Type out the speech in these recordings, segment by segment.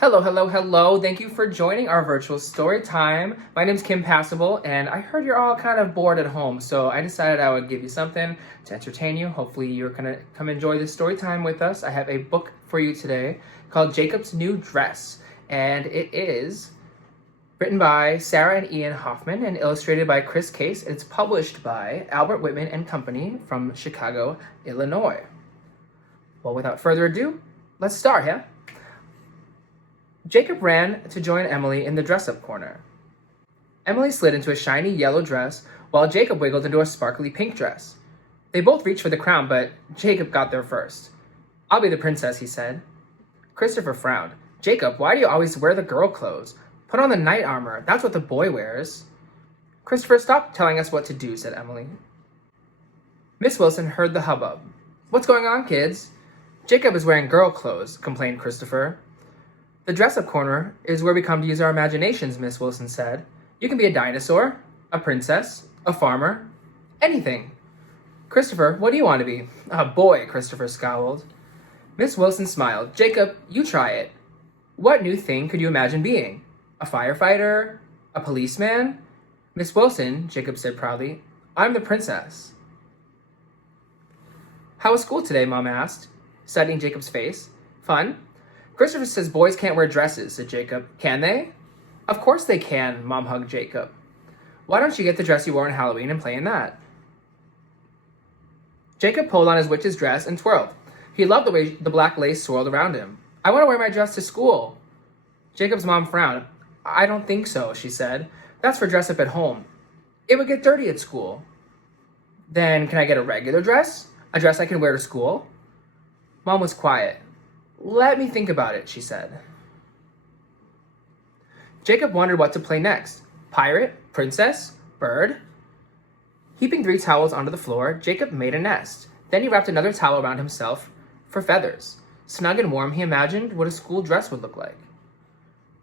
Hello, hello, hello. Thank you for joining our virtual story time. My name's Kim Passable, and I heard you're all kind of bored at home, so I decided I would give you something to entertain you. Hopefully you're gonna come enjoy this story time with us. I have a book for you today called Jacob's New Dress, and it is written by Sarah and Ian Hoffman and illustrated by Chris Case. It's published by Albert Whitman and Company from Chicago, Illinois. Well, without further ado, let's start, yeah? Jacob ran to join Emily in the dress-up corner. Emily slid into a shiny yellow dress, while Jacob wiggled into a sparkly pink dress. They both reached for the crown, but Jacob got there first. "I'll be the princess," he said. Christopher frowned. "Jacob, why do you always wear the girl clothes? Put on the knight armor. That's what the boy wears." "Christopher, stop telling us what to do," said Emily. Miss Wilson heard the hubbub. "What's going on, kids?" "Jacob is wearing girl clothes," complained Christopher. "The dress-up corner is where we come to use our imaginations," Miss Wilson said. "You can be a dinosaur, a princess, a farmer, anything." "Christopher, what do you want to be?" "A boy," Christopher scowled. Miss Wilson smiled. "Jacob, you try it. What new thing could you imagine being? A firefighter? A policeman?" "Miss Wilson," Jacob said proudly, "I'm the princess." "How was school today?" Mom asked, studying Jacob's face. "Fun?" "Christopher says boys can't wear dresses," said Jacob. "Can they?" "Of course they can," Mom hugged Jacob. "Why don't you get the dress you wore on Halloween and play in that?" Jacob pulled on his witch's dress and twirled. He loved the way the black lace swirled around him. "I want to wear my dress to school." Jacob's mom frowned. "I don't think so," she said. "That's for dress up at home. It would get dirty at school." "Then can I get a regular dress? A dress I can wear to school?" Mom was quiet. "Let me think about it," she said. Jacob wondered what to play next. Pirate? Princess? Bird? Heaping 3 towels onto the floor, Jacob made a nest. Then he wrapped another towel around himself for feathers. Snug and warm, he imagined what a school dress would look like.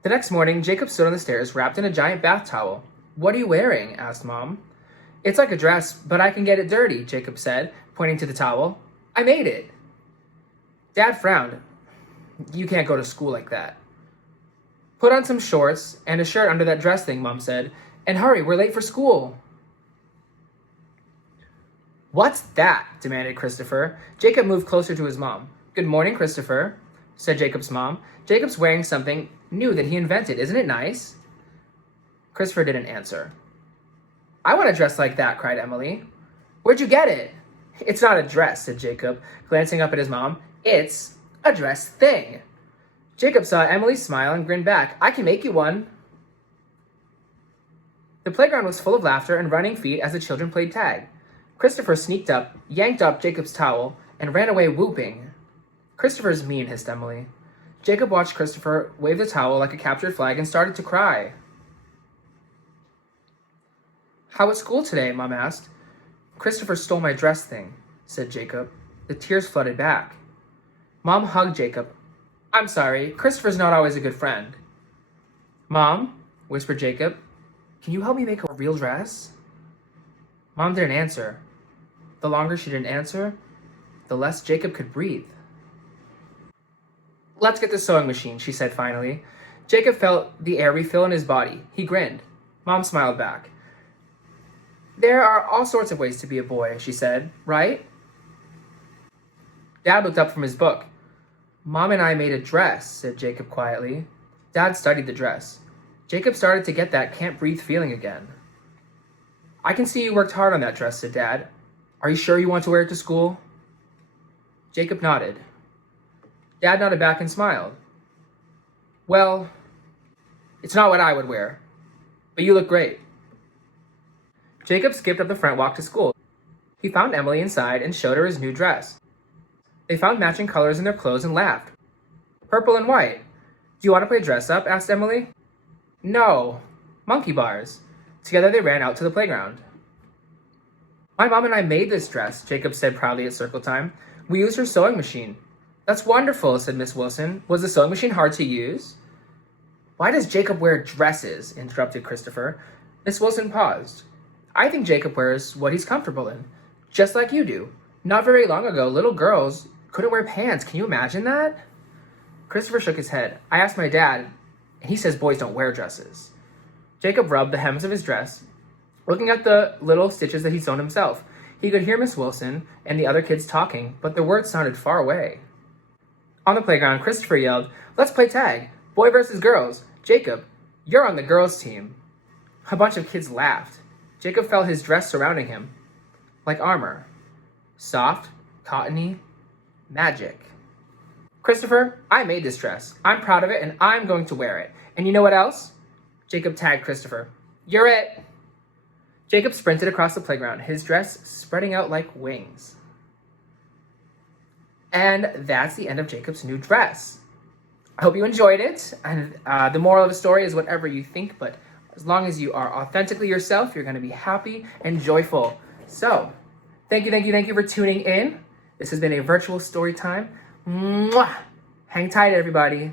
The next morning, Jacob stood on the stairs wrapped in a giant bath towel. "What are you wearing?" asked Mom. "It's like a dress, but I can get it dirty," Jacob said, pointing to the towel. "I made it." Dad frowned. "You can't go to school like that." "Put on some shorts and a shirt under that dress thing," Mom said. "And hurry, we're late for school." "What's that?" demanded Christopher. Jacob moved closer to his mom. "Good morning, Christopher," said Jacob's mom. "Jacob's wearing something new that he invented. Isn't it nice?" Christopher didn't answer. "I want a dress like that," cried Emily. "Where'd you get it?" "It's not a dress," said Jacob, glancing up at his mom. "It's a dress thing." Jacob saw Emily smile and grinned back. "I can make you one." The playground was full of laughter and running feet as the children played tag. Christopher sneaked up, yanked up Jacob's towel, and ran away whooping. "Christopher's mean," hissed Emily. Jacob watched Christopher wave the towel like a captured flag and started to cry. "How was school today?" Mom asked. "Christopher stole my dress thing," said Jacob. The tears flooded back. Mom hugged Jacob. "I'm sorry, Christopher's not always a good friend." "Mom," whispered Jacob, "can you help me make a real dress?" Mom didn't answer. The longer she didn't answer, the less Jacob could breathe. "Let's get the sewing machine," she said finally. Jacob felt the air refill in his body. He grinned. Mom smiled back. "There are all sorts of ways to be a boy," she said, "right?" Dad looked up from his book. "Mom and I made a dress," said Jacob quietly. Dad studied the dress. Jacob started to get that can't breathe feeling again. "I can see you worked hard on that dress," said Dad. "Are you sure you want to wear it to school?" Jacob nodded. Dad nodded back and smiled. "Well, it's not what I would wear, but you look great." Jacob skipped up the front walk to school. He found Emily inside and showed her his new dress. They found matching colors in their clothes and laughed. "Purple and white. Do you want to play dress up?" asked Emily. "No. Monkey bars." Together they ran out to the playground. "My mom and I made this dress," Jacob said proudly at circle time. "We used her sewing machine." "That's wonderful," said Miss Wilson. "Was the sewing machine hard to use?" "Why does Jacob wear dresses?" interrupted Christopher. Miss Wilson paused. "I think Jacob wears what he's comfortable in, just like you do. Not very long ago, little girls couldn't wear pants. Can you imagine that?" Christopher shook his head. I asked my dad, and he says boys don't wear dresses. Jacob rubbed the hems of his dress, looking at the little stitches that he'd sewn himself. He could hear Miss Wilson and the other kids talking, but their words sounded far away. On the playground, Christopher yelled, "Let's play tag! Boy versus girls! Jacob, you're on the girls' team!" A bunch of kids laughed. Jacob felt his dress surrounding him, like armor. Soft, cottony, magic. Christopher, I made this dress. I'm proud of it, and I'm going to wear it. And you know what else? Jacob tagged Christopher. You're it! Jacob sprinted across the playground, his dress spreading out like wings. And that's the end of Jacob's new dress. I hope you enjoyed it. And the moral of the story is whatever you think, but as long as you are authentically yourself, you're going to be happy and joyful. So, thank you for tuning in. This has been a virtual story time. Mwah! Hang tight, everybody.